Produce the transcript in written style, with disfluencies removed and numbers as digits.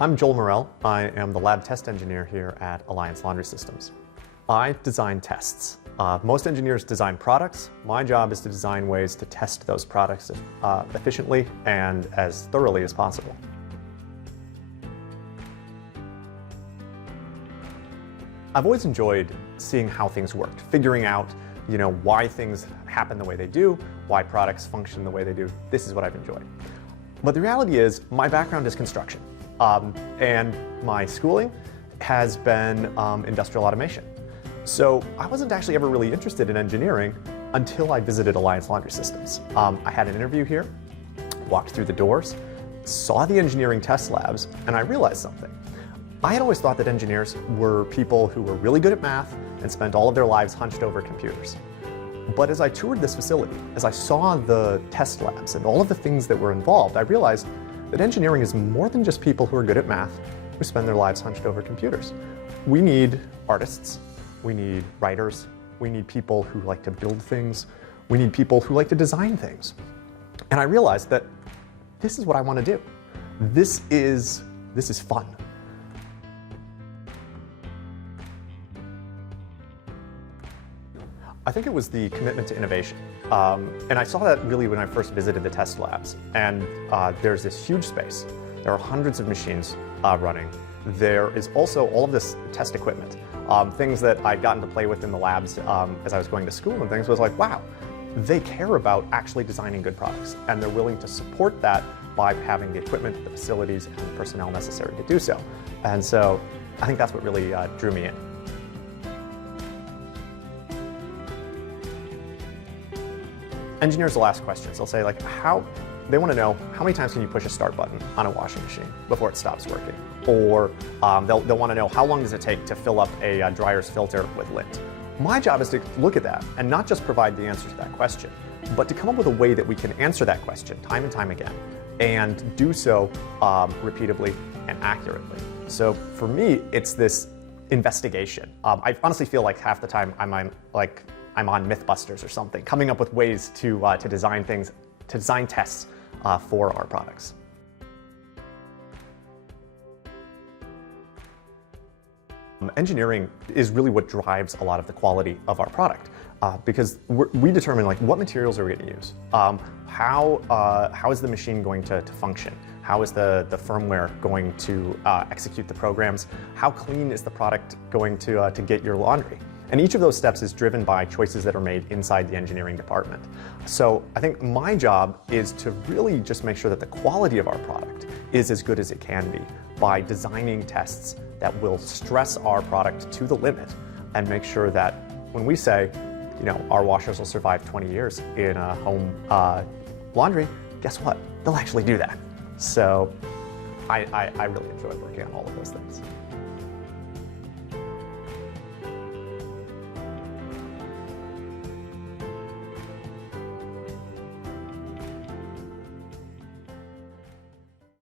I'm Joel Morell. I am the lab test engineer here at Alliance Laundry Systems. I design tests. Most engineers design products. My job is to design ways to test those products efficiently and as thoroughly as possible. I've always enjoyed seeing how things worked, figuring out why things happen the way they do, why products function the way they do. This is what I've enjoyed. But the reality is, my background is construction, and my schooling has been industrial automation. So I wasn't actually ever really interested in engineering until I visited Alliance Laundry Systems. I had an interview here, walked through the doors, saw the engineering test labs, and I realized something. I had always thought that engineers were people who were really good at math and spent all of their lives hunched over computers. But as I toured this facility, as I saw the test labs and all of the things that were involved, I realized that engineering is more than just people who are good at math who spend their lives hunched over computers. We need artists, we need writers, we need people who like to build things, we need people who like to design things. And I realized that this is what I want to do. This is fun. I think it was the commitment to innovation. And I saw that really when I first visited the test labs. And there's this huge space. There are hundreds of machines running. There is also all of this test equipment. Things that I'd gotten to play with in the labs as I was going to school and things was like, wow, they care about actually designing good products. And they're willing to support that by having the equipment, the facilities, and the personnel necessary to do so. And so I think that's what really drew me in. Engineers will ask questions. They'll say they want to know how many times can you push a start button on a washing machine before it stops working? Or they'll want to know how long does it take to fill up a dryer's filter with lint? My job is to look at that and not just provide the answer to that question, but to come up with a way that we can answer that question time and time again and do so repeatedly and accurately. So for me, it's this investigation. I honestly feel like half the time I'm on Mythbusters or something, coming up with ways to design things, to design tests for our products. Engineering is really what drives a lot of the quality of our product because we determine what materials are we going to use, how is the machine going to function, how is the firmware going to execute the programs, how clean is the product going to get your laundry. And each of those steps is driven by choices that are made inside the engineering department. So I think my job is to really just make sure that the quality of our product is as good as it can be by designing tests that will stress our product to the limit and make sure that when we say, our washers will survive 20 years in a home laundry, guess what? They'll actually do that. So I really enjoy working on all of those things.